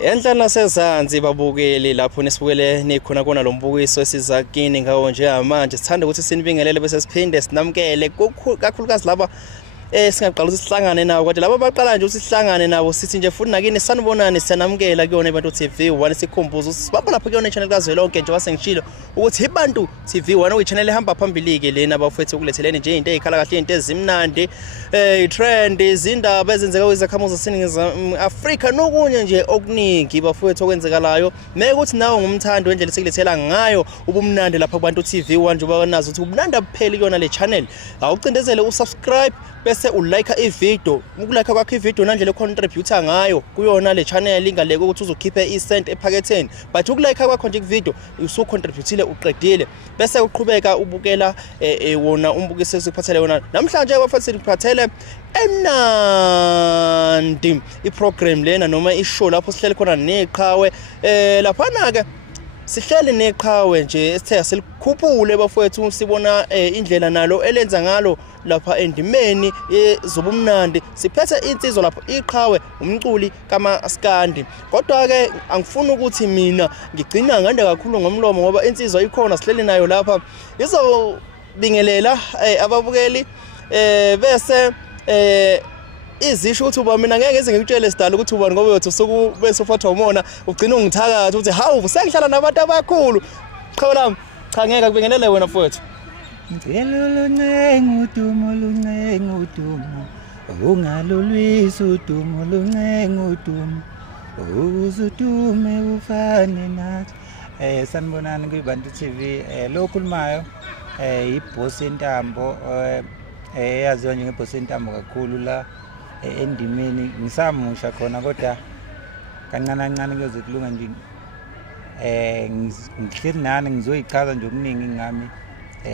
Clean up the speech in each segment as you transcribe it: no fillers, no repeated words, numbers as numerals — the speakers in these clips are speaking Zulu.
Endlela sezansi babukeli lapho nesibukele nikhona kona lo mbukiso esiza kini ngawo njengamanje sithanda ukuthi sinibingelele bese siphinde sinamkele kakhulukazi laba singaqala ukuthi sihlangane nawo kodwa laba baqala nje ukuthi sihlangane nabo sithi nje futhi nakini sanibonani siyanamkela kuyona iBantu TV 1 sikhumbuza sibapha lapha kuyona channel kazwelonke nje wasengishilo ukuthi iBantu TV 1 oyichannel ehamba phambili ke lena bafethu ukuletheleni nje into ezikhala kahle into ezimnandi trend izindaba ezenzeka kwezakhamuzi zaseNingizimu Afrika nokunye nje okuningi bafethu okwenzekalayo mekuthi nawe ngumthando wendlela esikulethela ngayo ubumnandi lapha kuBantu TV 1 nje banazo ukuthi ubunandi abupheli kuyona le channel awucindezele usubscribe bese ulike ivideo ukulike kwakho ivideo nandlela contributor ngayo kuyona le channel ingaleke ukuthi uzokhiphe isent ephaketheni but ukulike kwakho nje ivideo usucontributile uqedile bese uqhubeka ubukela wona umbukiso esiphathele wona namhlanje abafethu siphathele emnandi iprogram lena noma ishow lapho sihleli khona neqhawe lapha ke sihleli neqhawe nje esithe silikhuphule bafethu sibona indlela nalo elenza ngalo lapha endimeni ezobumnandi siphethe insizwa lapho iqhawe umculi kaMaskandi kodwa ke angifuni ukuthi mina ngigcina ngande kakhulu ngomlomo ngoba insizwa ikhona sihleli nayo lapha izobingelela ababukeli bese izisho ukuthi uba mina ngeke ngize ngikutshele sidala ukuthi ubani ngoba uyothi usuku bese ufathwa umona ugcina ungithakathi uthi hawu sengihlala nabantu abakhulu cha lami cha ngeke kubingelele wena mfowethu Ngeloluncengo udumo ungalolwisa udumo luncengo udumo uzudume ufane nathi sanibonani kwiBantu TV lo khulumayo iBoss Ntambo eyaziwa njengeBoss Ntambo kakhulu la endimeni ngisamusha khona kodwa kancane kancane kuyoze kulunga nje ngihleli nani ngizoyichaza nje okuningi ngami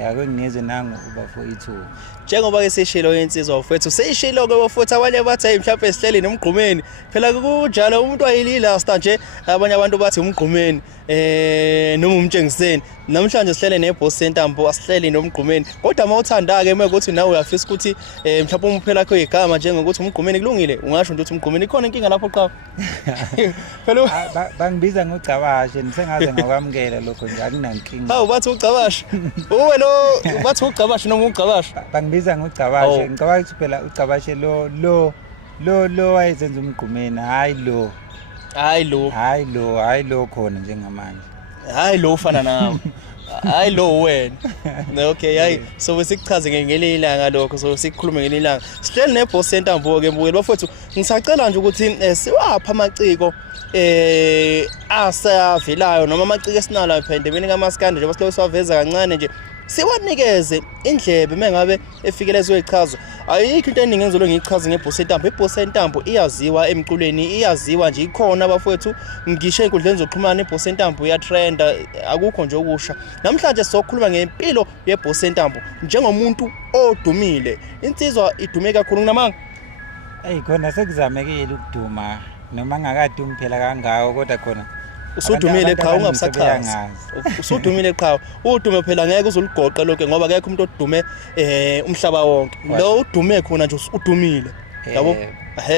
ake ngiyeze nangu ubafo ithuba njengoba ke sishilo insizwa ufethu seyishilo ke bafutha abanye bathi hey mhlawumbe sihleli nomgqumeni phela kunjalo umuntu wayilila sta nje abanye abantu bathi umgqumeni noma umtshengiseni namhlanje sihlele neBoss Ntambo asihleli nomgqumeni kodwa mawuthanda ke mekuthi nawe uyafisa ukuthi mhlawumbe umphela lakho igama njengokuthi umgqumeni kulungile ungasho nje ukuthi umgqumeni ikhona inkinga lapho qha phela bangibiza ngocabashe nisengaze ngokwamkela lokho nje akunankinga hawu bathi ucabashe uwe lo bathi ucabashe noma ucabashe bangibiza ngocabashe ngicabanga ukuthi phela ucabashe lo wayezenza umgqumeni hayi lo khona njengamanje hayi lo ufana nawe hayi lo wena okay hayi so besikuchaze ngelilanga lokho so sikukhulume ngelilanga sihleli neBoss Ntambo ke mbukeli bafethu ngisacela nje ukuthi siwapha amaciko asavelayo noma amaciko esinalo phendemini kaMaskandi nje basiloku siwaveza kancane nje siwanikeze indlebe mengabe efikelezwe ichazo ayikho into eningi engizolo ngiyichaze ngeBoss Ntambo iBoss Ntambo iyaziwa emculweni iyaziwa nje ikhona bafethu ngisho enkundleni zokuxhumana iBoss Ntambo iyatrenda akukho nje okusha namhlanje sizokhuluma ngempilo yeBoss Ntambo njengomuntu odumile insizwa idume kakhulu kunamanga khona sekuzamekile ukuduma noma ngakadumi phela kangako kodwa khona usudumile qha ungabusachazi usudumile qha udume phela ngeke uzoligoqa lokho ngoba akekho umuntu odume umhlaba wonke lo udume khona nje udumile yabo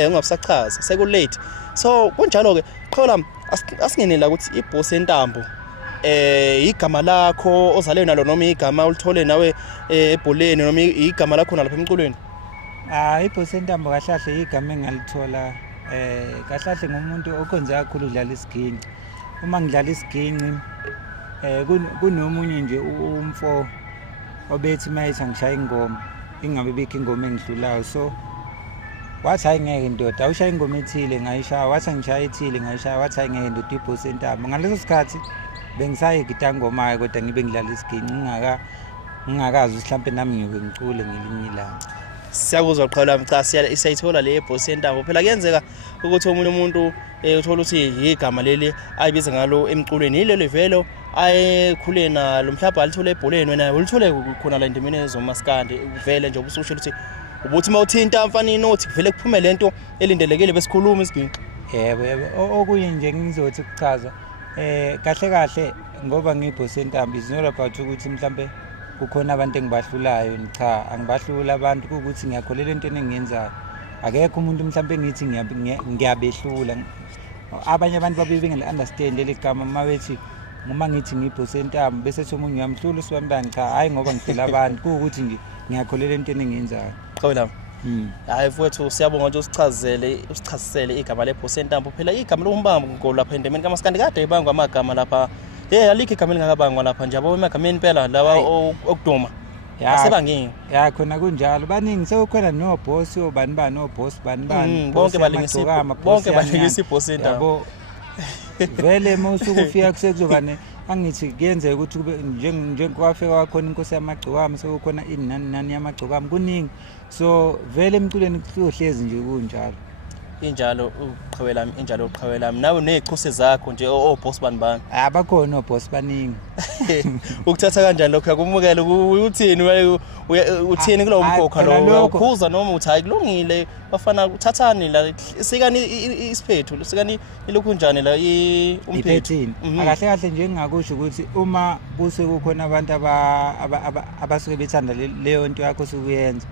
ungabusachazi seku late so kunjalo ke qhola asingenela ukuthi iBoss Ntambo igama lakho ozale nalo noma igama ulithole nawe ebholeni noma igama lakho nalapha emculweni iBoss Ntambo kahlahle igama engalithola kahlahle ngomuntu okhonza kakhulu udlala isiginci uma ngidlala isiginci kunomunye nje umfo obethi mayitha ngishaya ingoma ingabe bikho ingoma engidlulayo so wathi hayi ngeke ndoda awushaya ingoma ethile ngayishaya wathi ngishaya ethile ngayishaya wathi hayi ngeke ndoda iBoss Ntambo ngaleso sikhathi bengisaye ngitangoma kodwa ngibe ngidlala isiginci ngingakazi mhlawumbe nami ngiyoke ngicule ngelinye ilanga siyakuzwa qhala mcha isayithola le iBoss Ntambo phela kuyenzeka ukuthi omunye umuntu uthola ukuthi igama leli ayibiza ngalo emculweni yilelo velo ayekhule nalo mhlawumbe alithole ebholeni wena ulithole khona la endimini ezoMaskandi vele nje ubusushilo ukuthi ubuthi mawuthinta mfanini uthi kuvele kuphume lento elindelekile besikhuluma isiginqi yebo okunye nje ngizothi ukuchaza kahle ngoba ngiBoss Ntambo is not about ukuthi mhlambe kukhona abantu engibahlulayo cha angibahlula abantu ukuthi ngiyakholela into engiyenzayo akekho umuntu mhlambe ngithi ngiyabehlula abanye abantu babe bengeli-understand leli gama mabethi uma ngithi ngibhosentambo besethi omunye uyamhlula usibambani cha hayi ngoba ngidela abantu kuwukuthi nje ngiyakholela entweni engiyenzayo. Qhawelami. Hayi mfowethu siyabonga nje usichazisele igama lebhosentambo phela igama lokumbamba lapha endemeni kaMaskandi kade ibangwa amagama lapha alikho igama elingakabangwa lapha nje yabo emagameni phela lawa okuduma asebangini khona kunjalo baningi sekukhona nobhosi obani bani obhosi bani bani bonke balingisa ibhosentambo vele mawusuku ufika kusekuzoba angithi kuyenzeka ukuthi kube njengokwafika kwakhona inkosi yamagcokama sekukhona inani yamagcokama kuningi so vele emculweni kuhlezi nje kunjalo injalo uqhawelami nawe nezichuse zakho nje boss bani abakhona boss baningi ukuthatha kanjani lokho yakumukela uthini uthini kulowo mkhokha lo ukhuza noma uthi hayi kulungile bafana uthathani la sikani isiphethu sikani ilokhu njani la umphethu akahle kahle nje ngingakusho ukuthi uma kuse kukhona abantu abasuke bethanda leyo nto yakho sokuyenza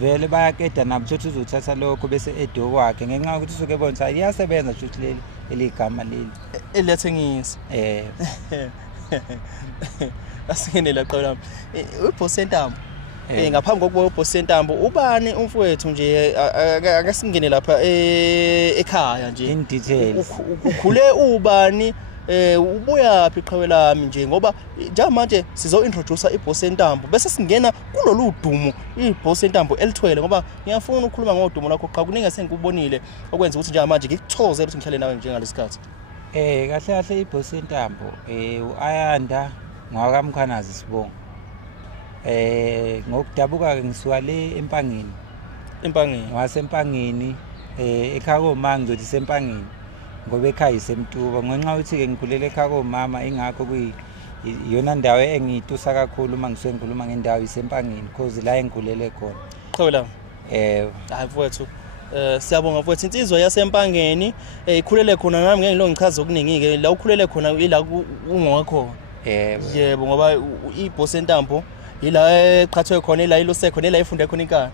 vele bayakeda nabo ukuthi uzothatha lokho bese edo kwakhe ngenxa yokuthi usuke ebona ukuthi iyasebenza futhi leli eligama leli elethengisa asingenela qolami ubhosentambo ngaphambi kokuba ubhosentambo ubani umfowethu nje akasingene lapha ekhaya nje in details ukhule ubani ubuyaphi Qhawelami nje ngoba njengamanje sizo-introduce ibhosentambo bese singena kulolu dumo ibhosentambo elithwele ngoba ngiyafuna ukukhuluma ngodumo lakho qha kuningi esengikubonile okwenza ukuthi njengamanje ngikuthozele ukuthi ngihlale nawe njengalesikhathi kahle kahle ibhosentambo u-Ayanda ngwakamkhanazi Sibonga ngokudabuka ke ngisuka le empangeni wasempangeni ekhaya komama ngizothi sempangeni ngoba ekhaya isemtuba ngenxa ukuthi ke ngikhulele ekhaya komama ingakho kuyiyona ndawo engiyitusa kakhulu uma ngisuke ngikhuluma ngendawo isempangeni because la engikhulele khona Qhawelami hayi mfowethu siyabonga mfowethu insizwa yasempangeni ikhulele khona nami ngeke lo ngichaza okuningi ke la ukhulele khona ila ungokho yebo ngoba ibhosentambo ila eqhathwe khona ila ilose khona ila ifunde khona inkani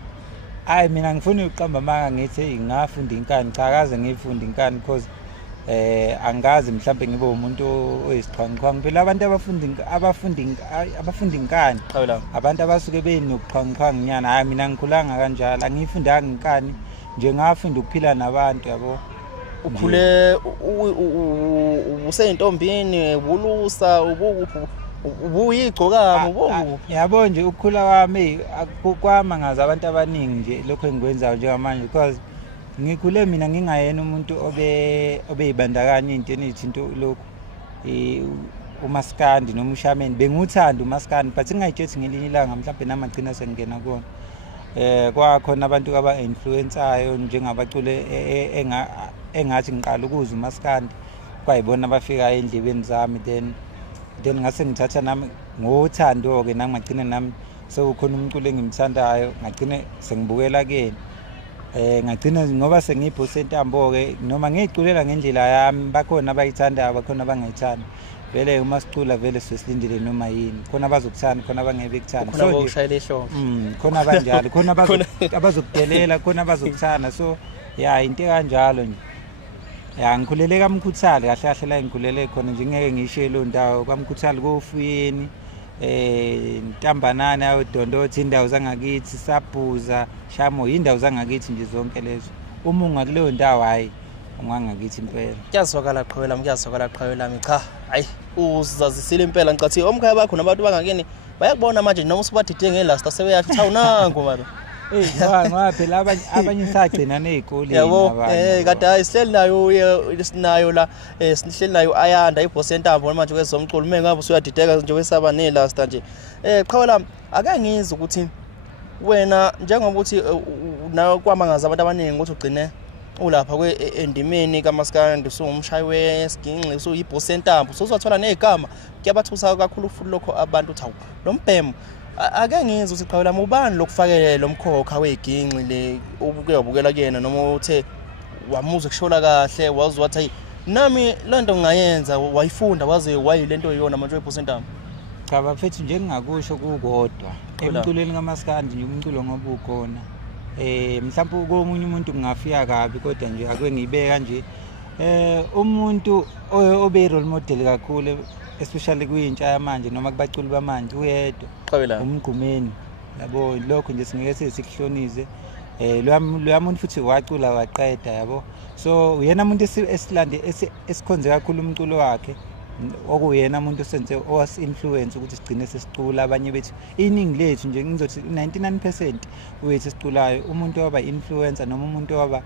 hayi mina ngifuna uqamba amanga ngithi ngingafunda inkani cha akaze ngifunda inkani because angazi mhlawumbe ngibe umuntu oyisiqhwanqhwanqa phela abantu abafunda inkani abantu abasuke benokuqhwanqhwanqa nyana hayi mina ngikhulanga kanjalo angifundanga inkani nje ngafunda ukuphila nabantu yabo ukhule useyintombini ubulusa ubuyigcokama yabo nje ukukhula kwami kwamangaza abantu abaningi nje lokho engikwenzayo njengamanje because ngikhule mina ngingayena umuntu obeyibandakanya into into lokho uMaskandi noma uShameni benguthanda uMaskandi but ngingayitshethi ngelinye ilanga mhlawumbe namagcina sengena kuona kwakhona abantu aba-influensayo njengabacule engathi ngiqala ukuza uMaskandi kwayibona abafika endlebeni zami then ngase ngithatha nami ngothando-ke nami ngagcine nami sekukhona umculo engimthandayo ngagcine sengibukela kuyena ngagcina ngoba sengiyibhosentambo-ke noma ngiyiculela ngendlela yami bakhona abayithandayo bakhona abangayithandi vele uma sicula vele sesilindile noma yini khona abazokuthanda khona abangeke bekuthanda khona bokushayela ehloko khona abanjalo khona abazokudelela khona abazokuthanda so ya into kanjalo nje ya ngikhulele kaMkhuthali kahle kahle la ngikhulele khona nje ngeke ngishiye lo ndawo kaMkhuthali koFuyeni Ntambanana yaWodondothi indawo zangakithi Sabhuza Shamo indawo zangakithi nje zonke lezo uma ungakuleyo ndawo hayi ungangakithi impela kuyazwakala Qhawelami cha hayi uzazisile impela ngicathi omkhaya bakho nabantu bangakini bayakubona manje noma usubadide ngelasta sebeyathi cha unango baba phela abanye sagcina nezikoleni yabo kade hayi sihleli nayo la sihleli nayo Ayanda ibhosentambo manje kwezomculo mengabe usuyadideka nje wesaba nelasta nje Qhawelami ake ngizwe ukuthi wena njengoba uthi nayo kwamangaza abantu abaningi ukuthi ugcine ulapha endimeni kaMaskandi usungumshayi wesiginqi usuyibhosentambo usuzothola negama kuyabathusa kakhulu futhi lokho abantu uthi lo mbhemo ake ngizwe ukuthi Qhawelami ubani lokufakela lo mkhokha weginqi le ukuyobukela kuyena noma uthe wamuza kushola kahle wazi wathi nami lento ngingayenza wayifunda waze wayilento iyona manje webhosentambo cha bafethu nje ngingakusho kukodwa emculweni kaMaskandi nje umculo ngoba ukhona mhlawumbe komunye umuntu ngingafika kabi kodwa nje ake ngibeka nje Umuntu obe role model kakhulu especially kuyintsha yamanje noma kubaculi bamanje uyedwa Qabelani. umgqumeni yabo lokho nje singeke sikuhlonize lo muntu futhi wacula waqeda yabo so uyena umuntu esilande esikhonze kakhulu umculo wakhe okuyena umuntu osenze owas influence ukuthi sigcine sesicula abanye bethu iningi lethu nje ngizothi 99% wethu siculayo umuntu oba influencer noma umuntu oba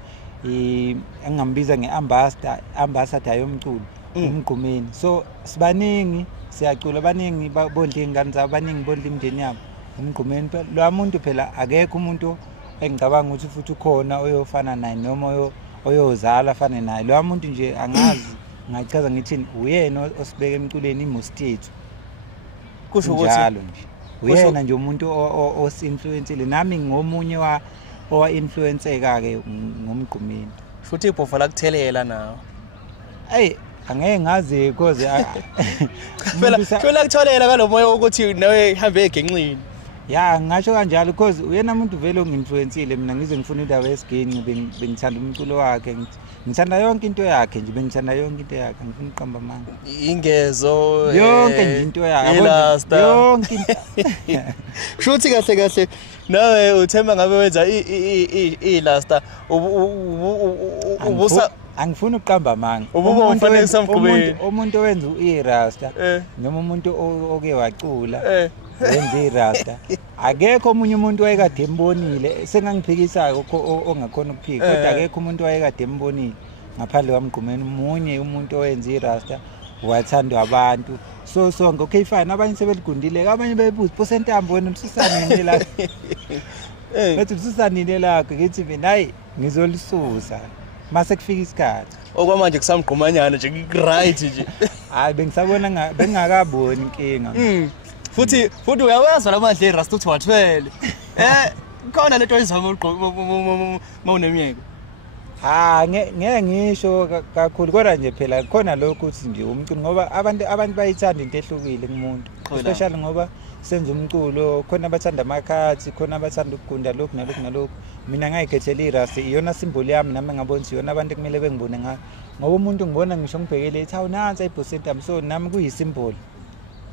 engambiza ngeambassador yomculo umgqumeni so sibaningi siyacula abaningi bondla ingane zabo abaningi bondla imndeni yabo umgqumeni lo muntu phela akekho umuntu engicabanga ukuthi futhi ukhona oyofana naye noma oyozala afane naye lo muntu nje angazi ngachaza ngithini uyena osibeka emculweni imostethu kusho ukuthi njalo nje uyena nje umuntu osinfluencele nami ngomunye owa influenceka ke ngomgqumeni futhi ibhofa lakuthelela nawo angeke ngazi because phela kuthelela ngalomoya ukuthi nawe ihambe egenqini ya ngasho kanjalo because uyena umuntu vele onginfluencele mina ngize ngifuna indaba yesigeni bengithanda umculo wakhe ngithanda yonke into yakhe nje bengithanda yonke into yakhe ngifuna uqamba amanga ingezo yonke nje into yakhe yonke shuthi kahle nawe uthemba ngabe wenza ilasta ubusa angifuni uqamba amanga umuntu owenza irasta noma umuntu oke wacula wenza irasta akekho omunye umuntu wayekade embonile sengangiphikisayo ongakhona ukuphika kodwa akekho umuntu wayekade embonile ngaphandle kwamgqumeni umunye umuntu owenza irasta wathandwa abantu so sonke okay fine abanye sebeligundile abanye bebuza percentage wena msusanini la bethi msusanini lakho ngithi mina hayi ngizolisusa mase kufika isikhathi okwamanje kusamgqumanyana nje right nje hayi bengisabona bengakaboni inkinga futhi uyawazwa lamandla erasta uthi wathwele khona lento oyizama mawuneminyaka ngeke ngisho kakhulu kodwa nje phela khona lokho uthi nje umculo ngoba abantu bayithanda into ehlukile kumuntu especially ngoba senza umculo khona abathanda amakhathi khona abathanda ukugunda lokhu nalokhu mina ngayikhethela irasta iyona symbol yami nami ngabona iyona abantu kumele bengibone ngayo ngoba umuntu ngibona ngisho ngibhekele ethi awunansi ayibhosentami so nami kuyisymbol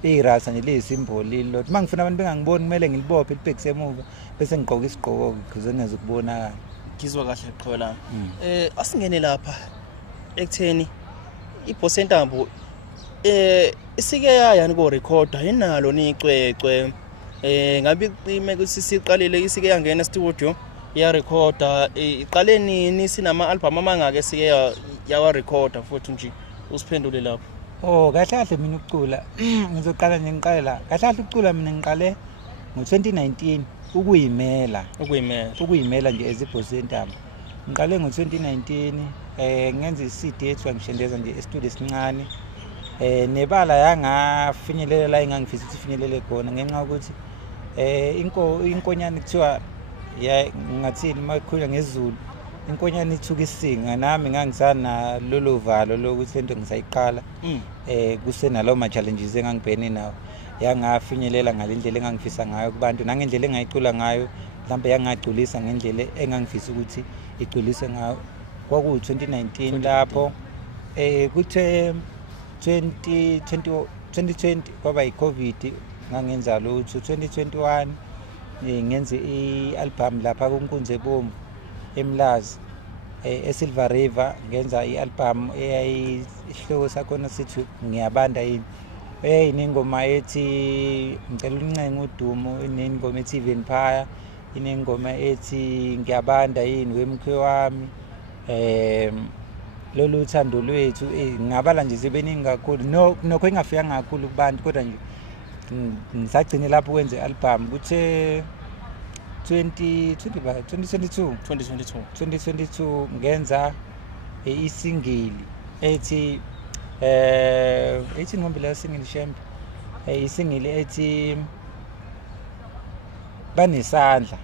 irasta nje liyisymbol lot mangifuna abantu bengangiboni kumele ngilibophe libhekise emuva bese ngigqoka isigqoko ukuze ngeze ukubonakala ngizwa kahle Qabelani asingene lapha ekutheni ibhosentambo isike yayani ko recorder inalo nicwecwe ngabe iqime ukuthi siqalile isike yangena studio ya recorder iqale nini sinama album amangake sike yawa recorder futhi nje usiphendule lapho kahle mina ukucula ngizoqala nje ngiqala kahle ukucula mina ngiqale ngo2019 ukuyimela nje ezibhosentambo ngiqale ngo2019 ngenza iCD ethiwa ngishendeza nje estudio esincane nebala yangafinyelela la engangifisa ukuthi ifinyelele khona ngenxa ukuthi inkonyane kuthiwa ngathini makhulunywa ngezulu inkonyane ithuka isinga nami ngangisana lolo valo lokuthi lento ngisayiqala kusenalo ma challenges engangibhekene nawo yangafinyelela ngalendlela engangifisa ngayo kubantu nangendlela engayicula ngayo mhlawumbe yangagculisa ngendlela engangifisa ukuthi igculise ngayo kwaku 2019 lapho kuthe 2020 kwaba iCovid ngangenza lutho 2021 ngenze ialbum lapha kuNkunze Bomvu eMlazi eSilver River ngenza ialbum eyayisihloko sakhona sithi ngiyabanda yini inengoma ethi ngicela uncenga udumo inengoma ethi Vampire inengoma ethi ngiyabanda yini wemkhe wami lolu uthando lwethu ngabala nje zibeningi kakhulu nokho engafika kakhulu kubantu kodwa nje ngisagcine lapho kwenze album kuthe 2022 ngenza isingili ethi ngombe la singili shembe isingili ethi banesandla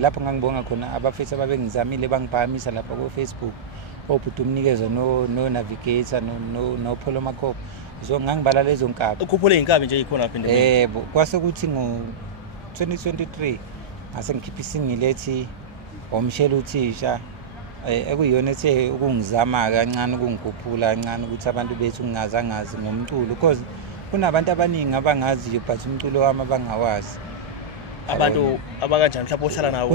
lapho ngangibonga khona abafethu ababengizamile bangiphakamisa lapha ku Facebook obhuti umnikezo no navigator no Polo Makhoba so ngangibala lezo nkabi ukhuphule inkabi nje ikhona lapha yebo kwase kuthi ngo 2023 ngase ngikhipha isingili ethi omshela uthisha ekuyiyona ethe ukungizama kancane ukungikhuphula kancane ukuthi abantu bethu ngingazangazi ngomculo because kunabantu abaningi abangaziyo but umculo wami abangawazi. Abantu abakanjani mhlawumbe ohlala nawo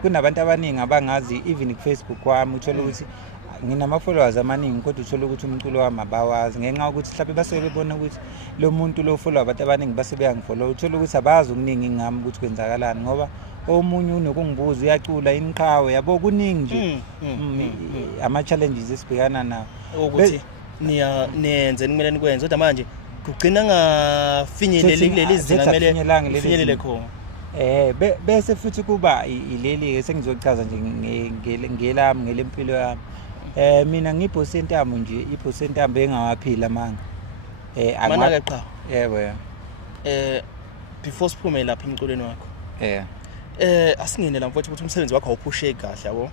kunabantu abaningi abangazi even ku-Facebook wami uthola ukuthi nginama-followers amaningi kodwa uthola ukuthi umculo wami abawazi ngenxa yokuthi mhlawumbe basuke bebona ukuthi lo muntu lo follow abantu abaningi base beyangifollow uthola ukuthi abazi okuningi ngami ukuthi kwenzakalani ngoba omunye unokungibuza uyacula inqhawe yabo kuningi nje ama-challenges esibhekana nawo ukuthi niyenze kumele nikwenze kodwa manje kugcina ngafinyeleli kuleli zinga kumele finyelele khona. Bese futhi kuba ileli-ke sengizochaza nje ngelami ngelempilo yami. Mina ngiyibhosentambo nje ibhosentambo engawaphila amanga. Mana-ke qha. Yebo. Before siphume lapha emculweni wakho. Asingene la mfowethu ukuthi umsebenzi wakho awuphusheki kahle yabo.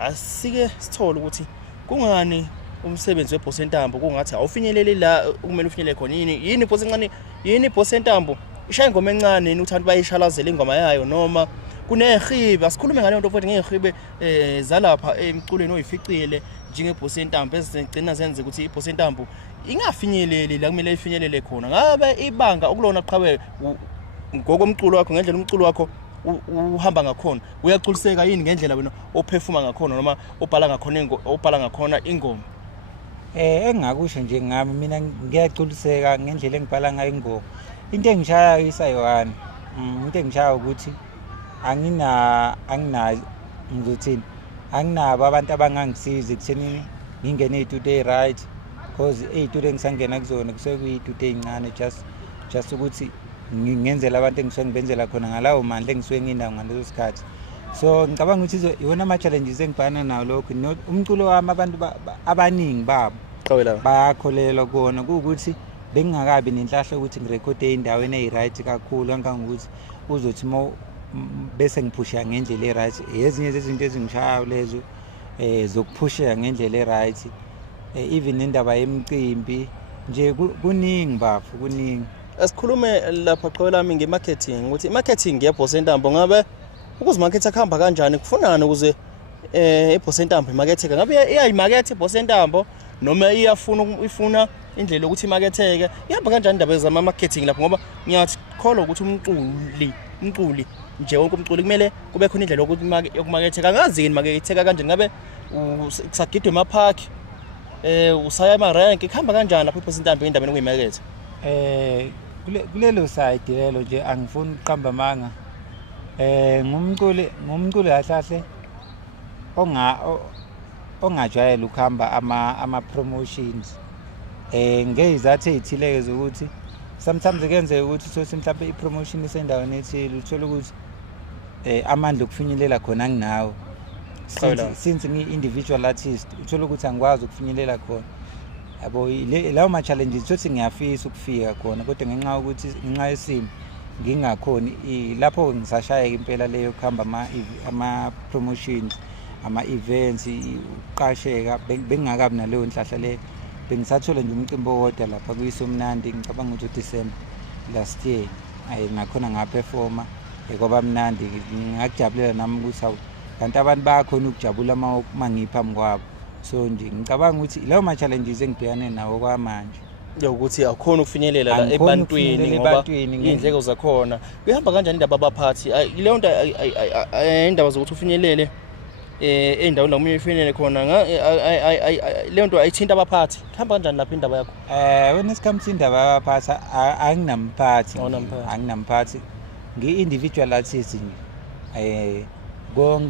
Asike sithole ukuthi kungani umsebenzi webhosentambo kungathi awufinyeleli la kumele ufinyelele khona yini ibhosi encane yini ibhosentambo ishaya ingoma encane yini uthanda bayishalazele ingoma yayo noma kunehibe asikhulume ngale nto futhi ngehibe zalapha emculweni oyificile njengebhosentambo ezigcina zenze ukuthi ibhosentambo ingafinyeleli la kumele ifinyelele khona ngabe ibanga okulona qhawe ngokomculo wakho ngendlela umculo wakho uhamba ngakhona uyaculiseka yini ngendlela wena ophefuma ngakhona noma obhala ngakhona ingoma. Engakusho nje ngami mina ngiyaculiseka ngendlela engibhala ngayo ingoma. Into engishayayo isayiwani. Into engishayayo ukuthi ngizothini anginabo abantu abangangisiza ekuthenini ngingene ey'tudio ey'right because ey'tudio engisangena kuzona kusuke kuyiy'tudio ey'ncane just ukuthi ngenzela abantu engisuke ngibenzela khona ngalawo mandla engisuke nginawo ngaleso sikhathi. So ngicabanga ukuthi iwona ama-challenges engibhekana nawo lokho umculo wami abantu abaningi babo bayakholelwa kuwona kuwukuthi bengingakabi nenhlahla ukuthi ngirekhode ey'ndaweni ey'right kakhulu kangangokuthi uzothi bese ngiphusheka ngendlela e-right. Ezinye zezinto ezingishayayo lezo zokuphusheka ngendlela e-right even indaba yemicimbi nje kuningi bafu kuningi. Asikhulume lapha qhawe lami nge-marketing ukuthi i-marketing yebhosentambo ngabe ukuzimaketha kuhamba kanjani kufunani ukuze ibhosentambo imaketheke ngabe iyayimaketha ibhosentambo noma ifuna indlela yokuthi imaketheke ihamba kanjani indaba zama-marketing lapho ngoba ngiyathi kholwa ukuthi umculi nje wonke umculi kumele kube khona indlela yokumaketheka ngazi yini maketheka kanjani ngabe kusagidwe emaphakhi usaya ema-rank kuhamba kanjani lapho ibhosentambo endabeni okuyimaketha. Kulelo side lelo nje angifuni ukuqamba amanga. Ngumculi kahle ongajwayele ukuhamba ama-promotions. Ngeyizathu ey'thile-ke zokuthi sometimes kuyenzeka ukuthi uthole mhlawumbe i-promotion isendaweni ethile uthole ukuthi amandla okufinyelela khona anginawo. Since ngiyi-individual artist uthole ukuthi angikwazi ukufinyelela khona. Yabo lawo ma-challenges thothi ngiyafisa ukufika khona kodwa ngenxa yokuthi ngenxa yesimo ngingakhoni lapho ngisashayeka impela leyo kuhamba ama-promotions ama-events uqasheka bengingakabi naleyo nhlahla leyo bengisathola nje umcimbi owodwa lapha kuyisomnandi ngicabanga ukuthi uDecember last year nakhona ngaphefoma kwaba mnandi ngingakujabulela nami ukuthi hawu kanti abantu bayakhona ukujabula uma ngiphambi kwabo. So nje ngicabanga ukuthi lawo ma-challenges engibhekane nawo kwamanje ukuthi akukhona ukufinyelela la ebantwini ngoba iy'ndleko zakhona kuyahamba kanjani indaba abaphathi leyo nto indaba zokuthi ufinyelele ey'ndaweni la kumele ufinyelele khona leyo nto ayithinta abaphathi kuhamba kanjani lapho indaba yakho? Wena esikhambisa indaba yabaphathi anginamphathi ngi-individual artist nje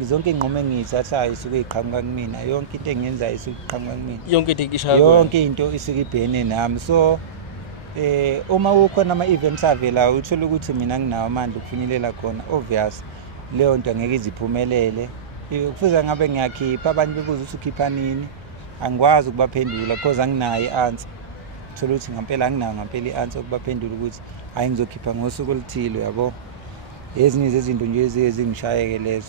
zonke iy'nqumo engiy'thathayo isuke iqhamuka kumina yonke into engiyenzayo isuke iqhamuka kumina yonke into isuke ibhekene nami. So uma kukhona ama-events avelayo uthole ukuthi mina nginawo amandla ukufinyelela khona obvious leyo nto angeke iziphumelele. Kufuze ngabe ngiyakhipha abanye bebuza ukuthi ukhipha nini angikwazi ukubaphendula because anginayo i-answer. Uthole ukuthi ngampela anginayo ngampela i-answer ukubaphendula ukuthi hayi ngizokhipha ngosuku oluthile yabo. Ezinye zezinto nje ezingishayeke lezo.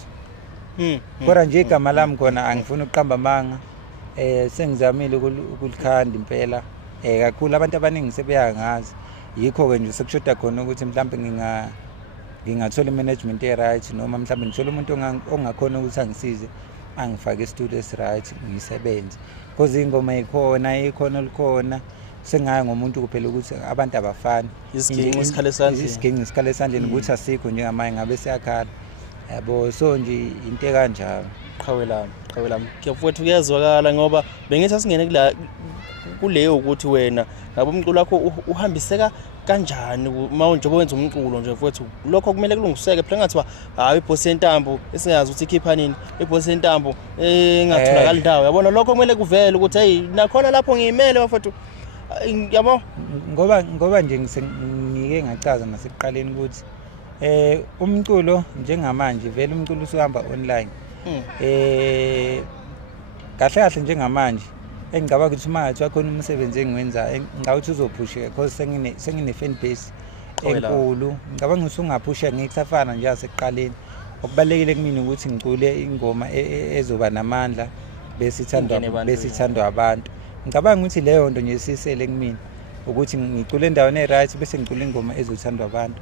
Kodwa nje igama lami khona angifuni ukuqamba amanga. Sengizamile ukulikhanda impela. Kakhulu abantu abaningi sebeyangazi. Yikho-ke nje sekushoda khona ukuthi mhlawumbe ngingathola i-management e-right noma mhlawumbe ngithole umuntu ongakhona ukuthi angisize angifake istudio esi-right ngisebenze because ingoma ikhona likhona sengayo ngomuntu kuphela ukuthi abantu abafani isiginci isikhala esandleni ukuthi asikho njengamanje ngabe siyakhala yabo so nje into ekanjalo qhawe lami ngiyafowethu kuyazwakala ngoba bengithi asingene kuleyo ukuthi wena ngabe umculo wakho uhambiseka kanjani njengoba wenza umculo nje mfowethu lokho kumele kulungiseke phela ngathiwa hayi ibhosi yentambo esingazi ukuthi ikhipha nini ibhosi yentambo engatholakala indawo yabona lokho kumele kuvele ukuthi hey nakhona lapho ngiyimele mfowethu yabo ngoba nje ngike ngachaza nasekuqaleni ukuthi umculo njengamanje vele umculo usuhamba online kahle njengamanje engicabanga ukuthi mangathi wakhona umsebenzi engiwenza ngawuthi uzophusheka because sengine fan base enkulu ngicabanga ukuthi ungaphusha ngikusafana nje asekuqaleni okubalekile kumina ukuthi ngicule ingoma ezoba namandla bese ithandwa abantu ngicabanga ukuthi leyo nto nje sisele kumina ukuthi ngicule endaweni e-right bese ngicule ingoma ezothandwa abantu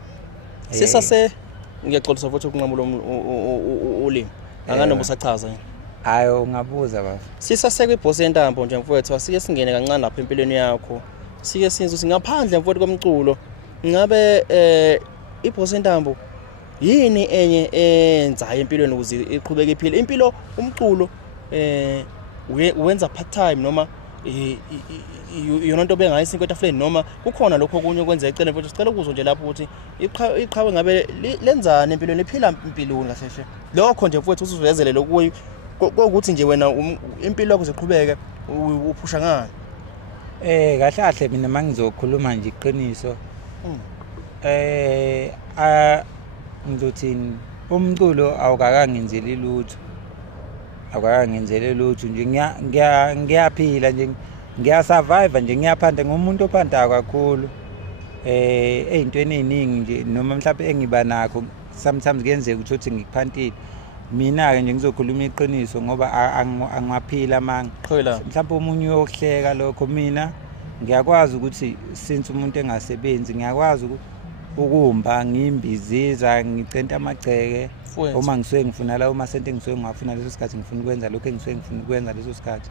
ngiyaxolisa futhi ukunqamula ulimi anganoba usachaza hayi ungabuza baba sisaseke ibhosi yentambo nje mfowethu asike singene kancane lapha empilweni yakho sike sinzo singaphandle mfowethu komculo ngabe ibhosi yentambo yini enye enzayo empilweni ukuze iqhubeke iphile impilo umculo uwenza part time noma yona into bengayisi kwetafuleni noma kukhona lokho okunye okwenza ecele mfowethu sicela ukuzwa nje lapho ukuthi iqhawe ngabe lenzani empilweni liphila impilweni kahle lokho nje mfowethu usivezele lokuyi ukuthi nje wena impilo yakho ziqhubeke uphusha ngani kahle mina mangizokhuluma nje iqiniso ngizothini umculo awukakangenzeli lutho nje ngiyaphila nje ngiyasurvive nje ngiyaphanda ngomuntu ophandayo kakhulu ey'ntweni ey'ningi nje noma mhlawumbe engiba nakho sometimes kuyenzeka ukuthi ngikuphantile mina-ke nje ngizokhuluma iqiniso ngoba angiwaphila manga mhlawumbe omunye uyokuhleka lokho mina ngiyakwazi ukuthi since umuntu engasebenzi ngiyakwazi ukumba ngimbiziza ngicenta amagceke uma ngisuke ngifuna lawo masente ngisuke ngiwafuna leso sikhathi ngifuna ukwenza lokho engisuke ngifuna ukwenza leso sikhathi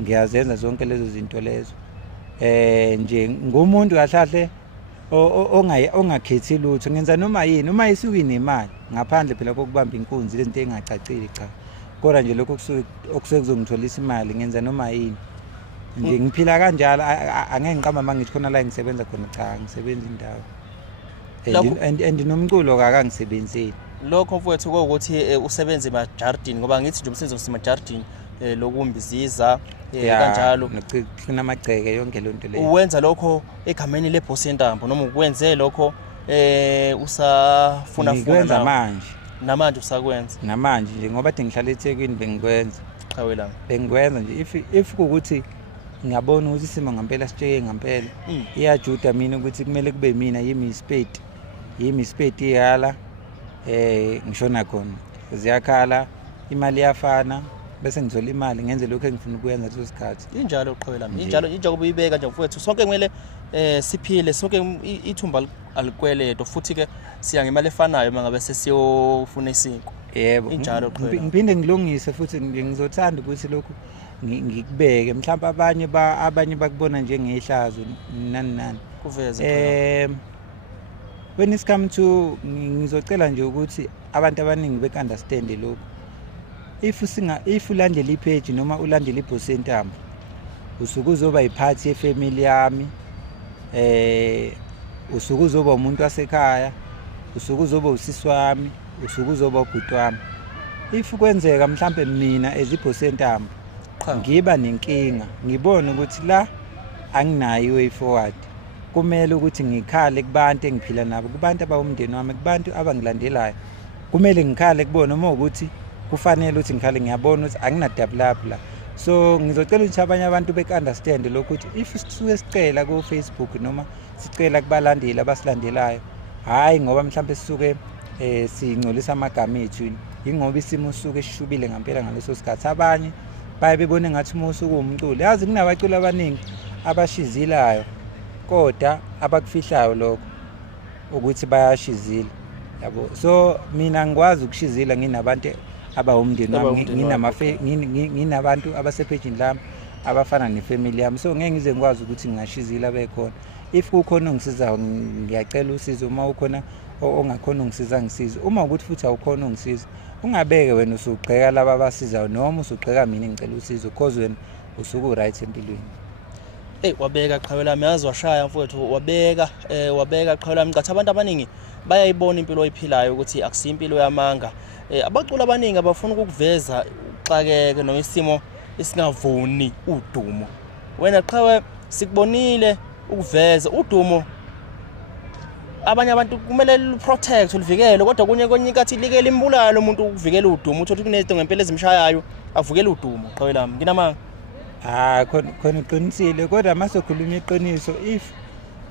ngiyazenza zonke lezo zinto lezo nje ngumuntu kahle ongakhethi lutho ngenza noma yini uma isuke inemali ngaphandle phela kokubamba inkunzi lento engacacile cha kodwa nje lokho okusuke kuzongitholisa imali ngenza noma yini nje ngiphila kanjalo angeke ngiqamba mangithi khona la ngisebenza khona cha ngisebenza indawo and nomculo akangisebenzeli lokho mfowethu ukuthi usebenze ema-jardini ngoba ngithi nje umsebenzi wasemajardini lokumbiziza kanjalo nokucina amagceke yonke lonto leyo uwenza lokho egameni lebhosi yentambo noma ukwenze lokho usafuna namanje usakwenza namanje nje ngoba ade ngihlala eThekwini bengikwenza nje if ukuthi ngiyabona ukuthi isimo ngempela sitsheke ngempela iyajuda mina ukuthi kumele kube mina yimi spade iyala ngishona khona ziyakhala imali yafana bese ngithola imali ngenze lokho engifuna ukwenza leso sikhathi injalo uqhwe lami injalo kubuyibeka nje mfowethu sonke kumele siphile sonke ithumba alikweledo futhi ke siya ngemali efanayo mangabe sesiyofuna isiko yebo injalo uqhwe ngiphinde ngilungise futhi ngizothanda ukuthi lokho ngikubeke mhlawumbe abanye bakubona njengehlazo nani kuveze when it come to ngizocela nje ukuthi abantu abaningi bekunderstand lokho if ulandela ipage noma ulandela ibhosi yentambo usuke uzoba iphathi yefamily yami usuke uzoba umuntu wasekhaya usuke uzoba usisi wami usuke uzoba ubhuti wami if kwenzeka mhlambe mina ezibhosi yentambo ngiba nenkinga ngibone ukuthi la anginayo way forward kumele ukuthi ngikhale kubantu engiphila nabo kubantu abawumndeni wami kubantu abangilandelayo kumele ngikhale kubona uma ukuthi kufanele ukuthi ngikhale ngiyabona ukuthi anginadablab la so ngizocela ukuthi abanye abantu bekunderstand lokho ukuthi if sisuke sicela ku Facebook noma sicela kubalandeli abasilandelayo hayi ngoba mhlawumbe sisuke singcolisa amagama ethu ingoba isimo sisuke sishubile ngempela ngaleso sikhathi abanye baye bebone ngathi umusu kuwumculo yazi kunabaculi abaningi abashizilayo kodwa abakufihlayo lokho ukuthi bayashizila yabo so mina ngikwazi ukushizila nginabantu abawumndeni wami nginabantu abasepejini lami abafana nefamily yami, so ngeke ngize ngikwazi ukuthi ngingashizile abekhona. If kukhona ongisizayo ngiyacela usizo, uma ukhona ongakhona ungisiza ngisize. Uma ukuthi futhi awukhona ungisiza, ungabeke wena usugxeka laba abasizayo noma usugxeka mina ngicela usizo cause wena usuku right empilweni. Wabeka qhawe lami, yazi washaya mfowethu, wabeka qhawe lami. Ngathi abantu abaningi bayayibona impilo oyiphilayo ukuthi akusimpilo yamanga. Abaculi abaningi abafuna ukuveza uxakeke noma isimo isingavuni udumo. Wena qhawe sikubonile ukuveza udumo. Abanye abantu kumele luprotect ulivikele, kodwa konye inkathi likele imbulalo umuntu ukuvikela udumo, uthola kunezinto ngempela ezimshayayo avukela udumo. Qhawe lami nginamanga. Khona iqinisile, kodwa masokhuluma iqiniso, if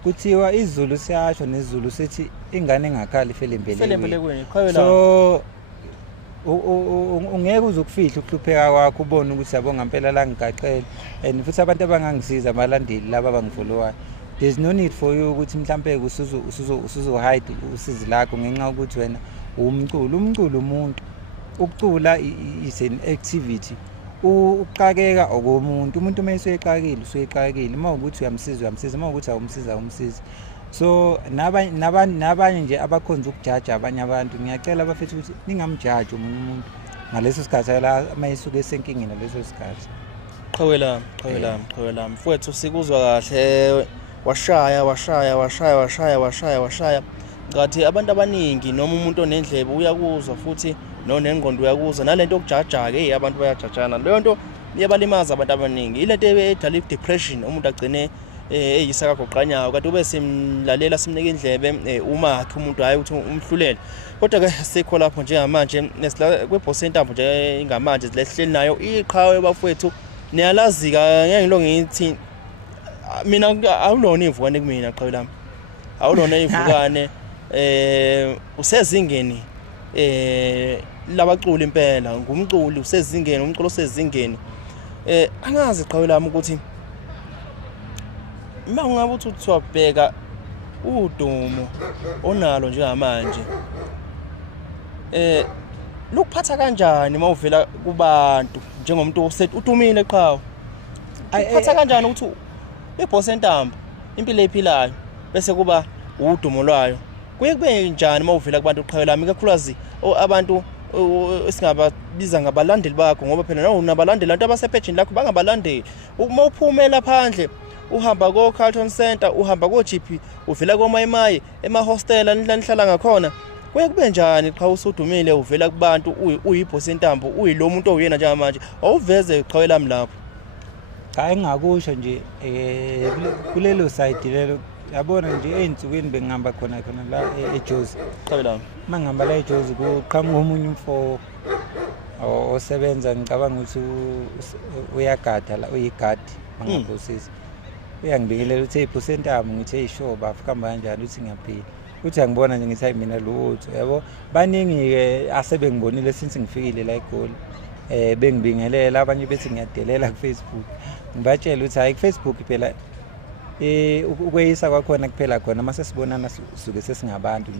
kuthiwa izulu siyasho nezulu sethi ingane engakhali ifele embelekweni. So ungeke uzukufihla ukuhlupheka kwakho, ubone ukuthi yabo ngempela la ngigaqele, and futhi abantu abangangisiza abalandeli laba abangifollowayo, there's no need for you ukuthi mhlambe usuzo hide usizi lakho ngenxa ukuthi wena umculo umuntu. Ukucula is an activity. Uqakeka okomuntu, umuntu mayesuyexakile usuyexakile, uma ukuthi uyamsiza, uma ukuthi awumsiza. So nabanye nje abakhonza ukujaja abanye abantu, ngiyacela abafethu ukuthi ningamjaji umuntu ngaleso sikhathi la mayisuke esenkingeni leso sikhathi. Qhawe lami mfowethu, sikuzwa kahle, washaya. Ngathi abantu abaningi noma umuntu onendlebe uyakuzwa futhi nengqondo uyakuzwa, nalento okujaja abantu bayajajana. Leyo nto iyabalimaza abantu abaningi, ilento edala i-depression, umuntu agcine eyisaka goqanyayo, kanti ube simlalela simnike indlebe umakhe umuntu hayi ukuthi umhlulele. Kodwa ke sikho lapho njengamanje kweBhosi Entambo nje ingamanje zilehleli nayo iqhawe bafowethu, niyalazi-ka. Ngeke ngilo ngithi mina awulona ivukane kumina qhawe lami, awulona ivukane. Usezingeni labaculi impela, ngumculi usezingeni, umculo osezingeni. Angazi qhawe lami ukuthi uma ungabe uthi wabheka udumo onalo njengamanje, lokuphatha kanjani uma uvela kubantu njengomuntu udumile qhawe? Ukuphatha kanjani ukuthi iBhosi Entambo impilo ephilayo bese kuba udumo lwayo? Kuye kube njani uma uvela kubantu qhawe lami, kakhulukazi abantu esingababiza ngabalandeli bakho, ngoba phela nawo unabalandeli, abantu abasepejini lakho bangabalandeli. Uma uphumela phandle uhamba ko-Carlton Center, uhamba ko-GP, uvela koMayimayi, emahostela nihlala ngakhona, kuye kube njani qha usudumile uvela kubantu uyiBhosi Entambo, uyilo muntu oyena njengamanje, awuveze qhawe lami lapho? Hayi ngakusho nje kulelo side lelo, yabona nje ey'nsukwini bengihamba khona la eJozi. Qhawe lami mangihamba la eJozi kuqhamuka omunye umfo osebenza, ngicabanga ukuthi uyagada la, uyigadi mangabosisi. Uyangibikelela uthi iBhosi Entambo, ngithi sure bafu kuhamba kanjani, uthi ngiyaphila. Uthi angibona nje ngithi hayi mina lutho, yabo. Baningi-ke asebengibonile since ngifikile la eGoli, bengibingelela, abanye bethi ngiyadelela kuFacebook. Ngibatshela ukuthi hayi kuFacebook phela ukweyisa kwakhona kuphela khona, mase sibonana suke sesingabantu nje,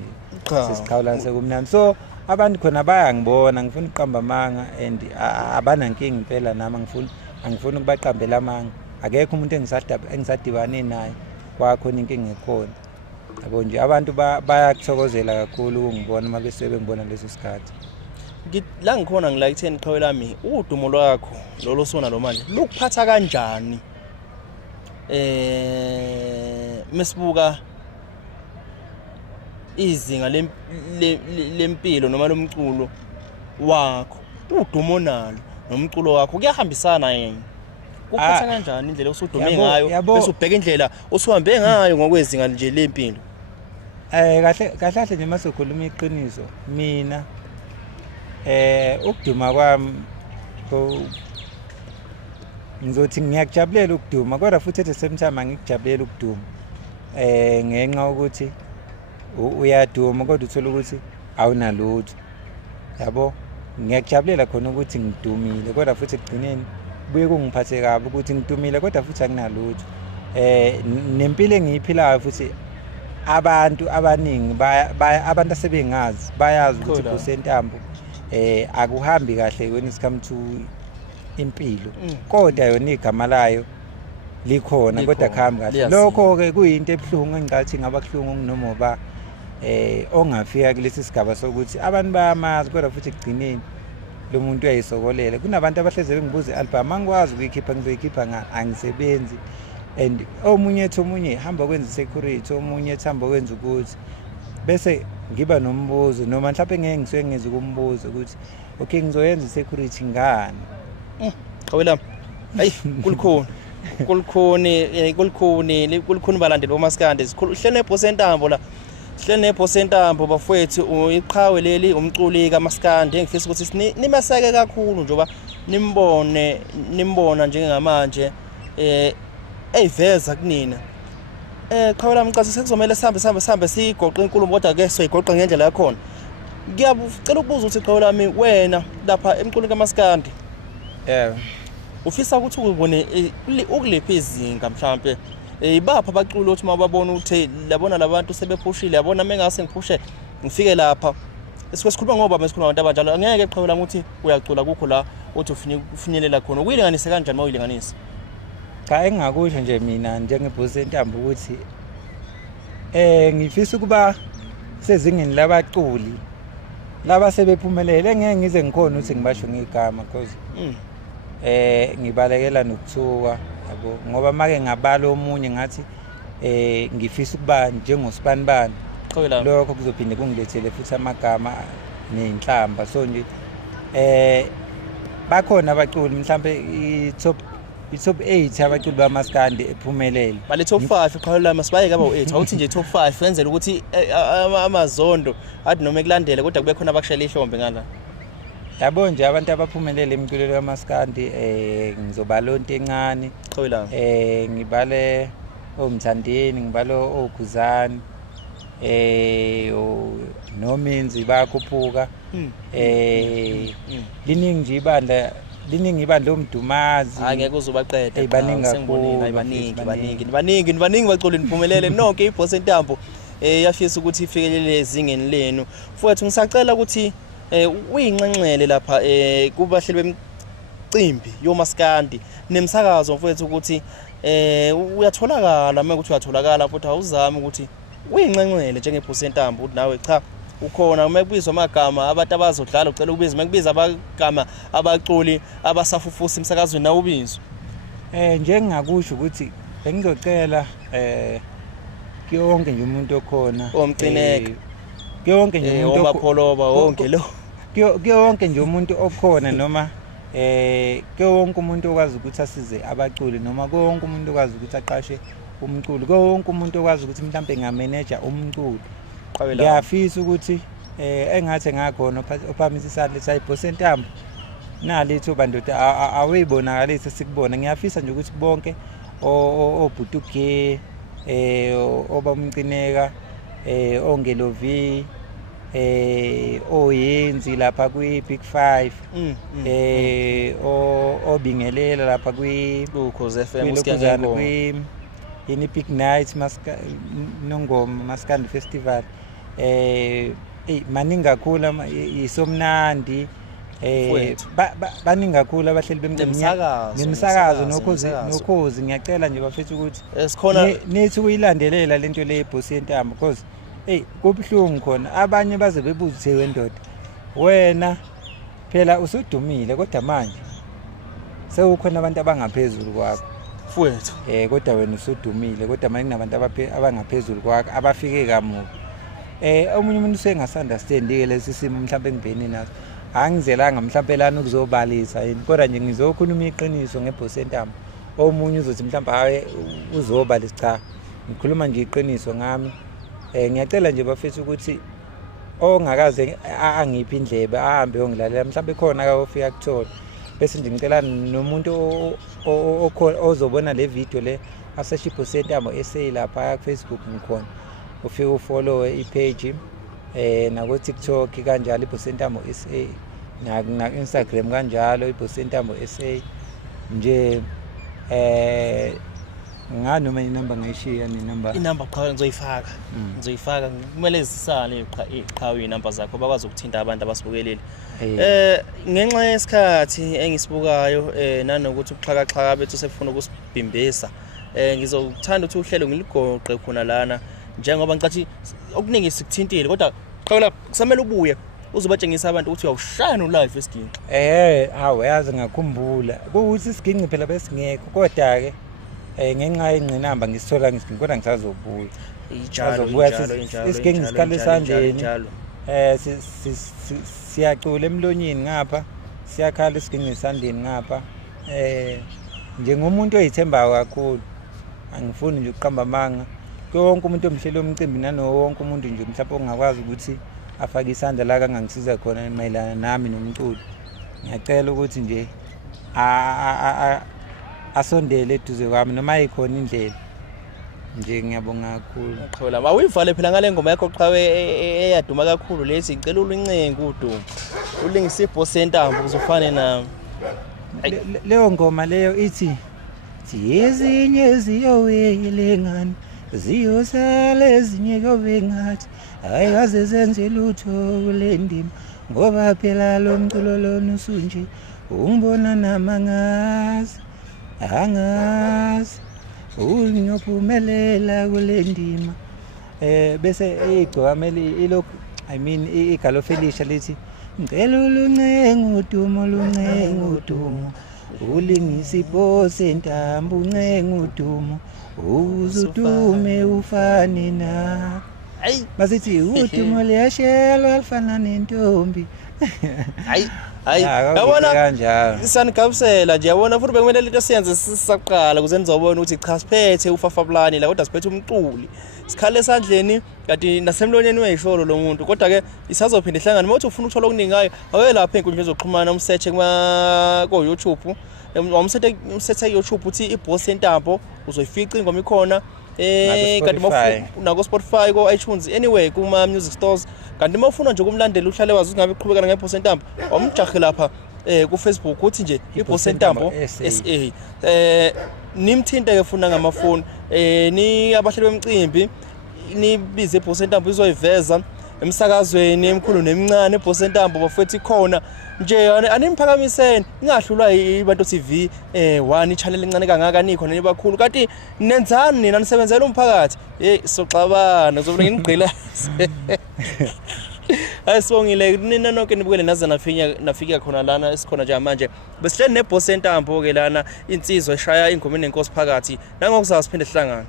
sesikhawulana sekumnandi. So abantu khona bayangibona, ngifuna ukuqamba amanga, and abanankinga impela nami angifuni ukubaqambela amanga. Akekho umuntu engisadibane naye kwakhona inkinga ekhona, yabo nje. Abantu bayakuthokozela kakhulu ukungibona uma bese bengibona leso sikhathi. La ngikhona ngilayitheni qhawe lami, udumo lwakho lolo sona lo manje lokuphatha kanjani mesibuka izinga lempilo noma lomculo wakho, udumo nalo nomculo wakho kuyahambisana yini? Kuphatha kanjani indlela osudume ngayo bese ubheka indlela osuhambe ngayo ngokwezinga nje lempilo? Kahle nje masokhuluma iqiniso, mina ukuduma kwami ngizothi ngiyakujabulela ukuduma, kodwa futhi at the same time angikujabulela ukuduma ngenxa ukuthi uyaduma kodwa uthola ukuthi awunalutho, yabo. Ngiyakujabulela khona ukuthi ngidumile, kodwa futhi ekugcineni buye kungiphathe kabi ukuthi ngidumile kodwa futhi anginalutho. Nempilo engiyiphilayo futhi abantu abaningi abantu asebengazi bayazi ukuthi iBhosi Entambo akuhambi kahle when it come to impilo kodwa yona igama layo likhona kodwa akuhambi kahle lokho ke kuyinto ebuhlungu engicathi ngaba kuhlungu noma ba ongafika kulesi sigaba sokuthi abantu bayamazi kodwa futhi kugcineni lo muntu uyayisokolela kunabantu abahleze bengibuza i-album angikwazi ukuyikhipha ngizoyikhipha ngani angisebenzi and omunye hamba kwenza security omunye ethamba kwenza ukuthi bese ngiba nombuzo noma mhlawumbe ngeke ngisuke ngeze ukumbuza ukuthi okay ngizoyenza security ngani Khawela hayi kulukhuni balandeli bomaskandi sihlele nePhosentambo la sihlele nePhosentambo bafowethu iqhawe leli umculi kaMaskandi engifisa ukuthi nimeseke kakhulu njoba nimbona njengamanje eyiveza kunina Khawela mcazi sekuzomela sihambe sigoqa inkulumo kodwa ke soyigoqa ngendlela yakho ngiyacela ukubuza ukuthi Khawela wena lapha emculweni kaMaskandi ufisa ukuthi ubone ukulephi izinga mhlambe ibapha abaculi ukuthi mababona ukuthi labona labantu sebephushile yabona mengase ngiphushe ngifike lapha sikhuluma ngoba mesikhuluma abantu abanjalo angeke Khawela ukuthi uyacula kukho la uthi ufinyelela khona uyilinganise kanjani mawuyilinganisa cha engakusho nje mina njengePhosentambo ukuthi ngifisa ukuba sezingeni labaculi laba sebephumelele ngeke ngize ngikhona ukuthi ngibasho ngegama because ngibalekela nokuthuka yabo ngoba make ngabala omunye ngathi ngifisa ukuba njengosibanibani lokho kuzophinde kungilethele futhi amagama nenhlamba so nje bakhona abaculi mhlambe i-top 8 abaculi bamaskandi ephumelele bale top 5 Khawela masibayeke aba u8 awuthi nje top 5 wenzela ukuthi amazondo athi noma ekulandele kodwa kube khona abakushela ihlombe ngala yabo nje abantu abaphumelele emculweni kaMaskandi ngizobala onto encane Khawela ngibale oMthandeni ngibale oGuzani noMinzi bayakhuphuka liningi ibandla omdumazi angeke uzobaqeda baningi baningi baculi niphumelele nonke iPhosentambo yafisa ukuthi ifikelele ezingeni lenu futhi ngisacela ukuthi uyinxenxele lapha kubahleli bemcimbi yoMaskandi nemsakazo mfowethu ukuthi uyatholakala manje uyatholakala futhi awuzami ukuthi uyinxenxele njengePhosentambo ukuthi nawe cha ukhona uma kubizwa amagama abantu abazodlala ucela ukubiza uma kubiza abagama abaculi abasafufusa emsakazweni nawo ubizwe njengakusho ukuthi bengizocela kuyonke nje umuntu okhona omcineka kuyonke nje umuntu obapholoba wonke lo kuyonke nje umuntu okhona noma kuyonke umuntu okwazi ukuthi asize abaculi noma kuyonke umuntu okwazi ukuthi aqashe umculi kuyonke umuntu okwazi ukuthi mhlambe ngameneja umculi ngiyafisa ukuthi engathi ngakhona ophamisa isandla sayiPhosentambo nalitho bandoda awuyibonakalise sikubona ngiyafisa nje ukuthi bonke obhutuge obamcineka ongelovi oyenzi lapha kwi-Big 5 obingelela lapha kwi-Ukhozi FM uSiyangengoma ini Big Night Nongoma Maskandi Festival maningi kakhulu isomnandi baningi kakhulu abahleli bemsakazo nokhozi ngiyacela nje bafethu ukuthi nithi uyilandelela lento le ePhosentambo because kubhlungu khona abanye baze bebuze wendoda wena phela usudumile kodwa manje sewukhona abantu abangaphezulu kwakho mfowethu kodwa wena usudumile kodwa manje kunabantu abangaphezulu kwakho abafike kamuva omunye umuntu usengasunderstand ke lesi simo mhlawumbe engibheni naso angizelanga mhlawumbe lana ukuzobalisa yini kodwa nje ngizokhuluma iqiniso ngePhosentambo omunye uzothi mhlawumbe hayi uzobalisa cha ngikhuluma nje iqiniso ngami ngiyacela nje bafethu ukuthi ongakaze angiphi indlebe ahambe ongilalela mhlawumbe khona ka ofika kuthola bese nje ngicela nomuntu ozobona le video le asesha iPhosentambo SA lapha ku Facebook ngikhona ufike ufollow ipage na ku TikTok kanjalo iPhosentambo SA na Instagram kanjalo iPhosentambo SA nje nganoma inamba ngayishiya nenamba inamba qhawe ngizoyifaka kumele zisale iqhawe inamba zakho bakwazi ukuthinta abantu abasibukeleli ngenxa yesikhathi engisibukayo nanokuthi uxhakaxhaka bethu sefuna ukusibhimbisa ngizokuthanda ukuthi uhlelo ngiligoqe khona lana njengoba ngicathi okuningi sikuthintile kodwa qhawela kusamele ubuye uzobatshengisa abantu ukuthi uyawushaya live esiginci yazi ngakhumbula ukuthi isiginci phela besingekho kodwa ke ngenxa yenqinamba ngisithola ngisiginci kodwa ngisazobuya isiginci sikhale esandleni siyacula emlonyeni ngapha siyakhala isiginci esandleni ngapha njengomuntu oyithembayo kakhulu angifuni nje ukuqamba amanga konke umuntu omhlelo omcimbi nanowonke umuntu nje mhlawumbe ongakwazi ukuthi afake isandla la kangangisiza khona mayelana nami nomculo ngiyacela ukuthi nje asondele eduze kwami noma ikhona indlela nje ngiyabonga kakhulu qhawela awuyivale phela ngale ngoma yakho qhawe eyaduma kakhulu lethi ngicela ulincenga uDuma ulingise iBoss Entambo uzofane nami leyo ngoma leyo ithi ezinye eziyowelengana ziyosala ezinye kobe ngathi hayi kaze zenze lutho kule ndima ngoba phela lo mculo lona usunje ungibona namangazi angazi uyophumelela kule ndima bese igcwameli ilokhu igalo Felicia lithi ngicela uluncenga uDumo ulingisa iBoss Entambo uncenga uDumo uzudume ufane na masithi uDumo liyashelwa alifana nentombi yabona kanjalo sanigabusela nje yabona futhi bekumele lento siyenze sisaqala kuze nizobona ukuthi cha siphethe ufafablani la kodwa siphethe umculi sikhale esandleni kanti nasemlonyeni weyisholo lo muntu kodwa ke isazophinda ihlangana uma uthi ufuna ukuthola okuningi ngayo aweke lapha enkundleni zokuxhumana umsearch ko YouTube umsethe YouTube uthi iBoss Entambo uzoyifica ingoma ikhona kanti nako Spotify ko iTunes anyway kuma music stores kanti mawufuna nje ukumlandela uhlale wazi ungabe uqhubekana ngeBoss Entambo wamjahe lapha ku Facebook uthi nje iBoss Entambo SA nimthinte ke funa ngamafoni ni abahleli bemcimbi nibize iBoss Entambo izoyiveza emsakazweni emkhulu nemincane iBoss Entambo bafethi khona nje animphakamiseni ningahlulwa iBantu TV 1 channel encane kangaka nikhona nibakhulu kanti nenzani nina nisebenzela umphakathi soxabana ngizobona nginigqila ayisibongile nina nonke nibukele naza nafika khona lana sikhona nje manje besihleli neBoss Entambo ke lana insizwa eshaya ingoma enenkosi phakathi nangokuzazi siphinde sihlangana